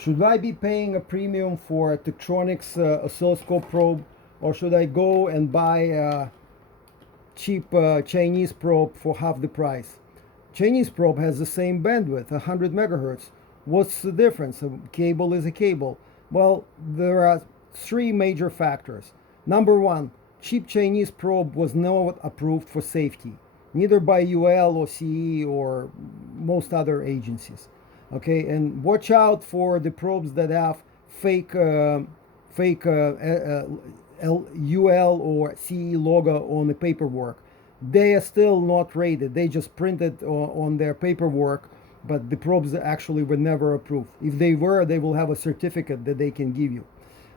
Should I be paying a premium for a Tektronix oscilloscope probe, or should I go and buy a cheap Chinese probe for half the price? Chinese probe has the same bandwidth, 100 megahertz. What's the difference? A cable is a cable. Well, there are three major factors. Number one, cheap Chinese probe was not approved for safety, neither by UL or CE or most other agencies. Okay, and watch out for the probes that have fake UL or CE logo on the paperwork. They are still not rated. They just printed on their paperwork, but the probes actually were never approved. If they were, they will have a certificate that they can give you.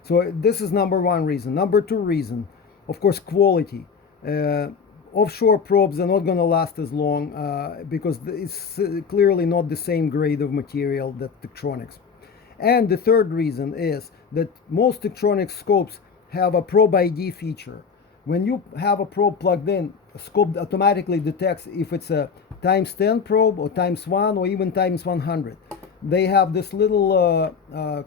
So this is number one reason. Number two reason, of course, quality. Offshore probes are not going to last as long because it's clearly not the same grade of material that Tektronix. And the third reason is that most Tektronix scopes have a probe ID feature. When you have a probe plugged in, a scope automatically detects if it's a times 10 probe or times 1 or even times 100. They have this little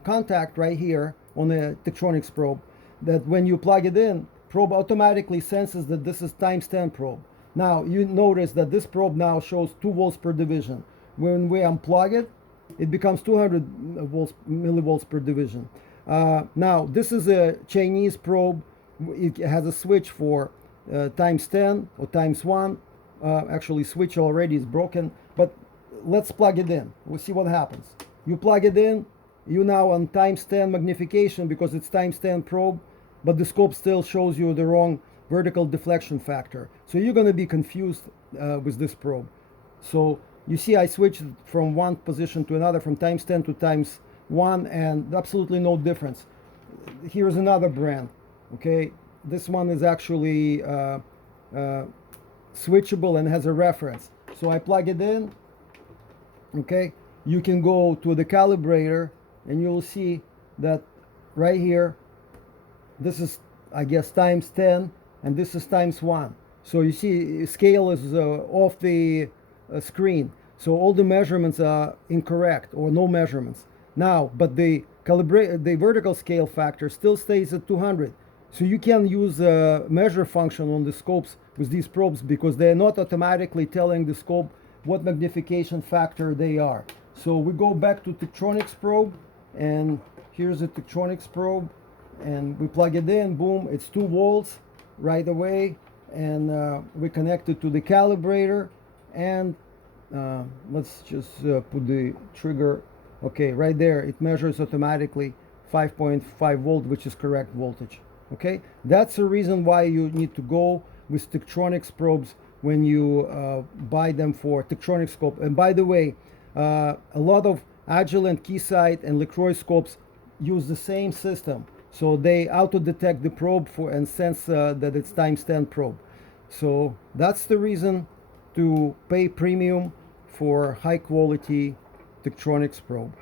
contact right here on the Tektronix probe that when you plug it in, probe automatically senses that this is times 10 probe. Now you notice that this probe now shows 2 volts per division. When we unplug it, it becomes 200 millivolts per division. Now this is a Chinese probe. It has a switch for times 10 or times 1. Actually switch already is broken, but let's plug it in. We'll see what happens. You plug it in, you now on times 10 magnification because it's times 10 probe, but the scope still shows you the wrong vertical deflection factor. So you're going to be confused with this probe. So you see I switched from one position to another, from times 10 to times 1, and absolutely no difference. Here's another brand. Okay, this one is actually switchable and has a reference. So I plug it in. Okay, you can go to the calibrator and you'll see that right here, this is, I guess, times 10 and this is times 1. So you see scale is off the screen. So all the measurements are incorrect or no measurements. Now, but the vertical scale factor still stays at 200. So you can use a measure function on the scopes with these probes because they're not automatically telling the scope what magnification factor they are. So we go back to Tektronix probe, and here's a Tektronix probe, and we plug it in, boom, it's 2 volts right away, and we connect it to the calibrator, and let's just put the trigger. Okay, right there, it measures automatically 5.5 volt, which is correct voltage. Okay, that's the reason why you need to go with Tektronix probes when you buy them for Tektronix scope. And by the way, a lot of Agilent, Keysight, and LaCroix scopes use the same system. So they auto-detect the probe for and sense that it's times 10 probe. So that's the reason to pay premium for high quality Tektronix probe.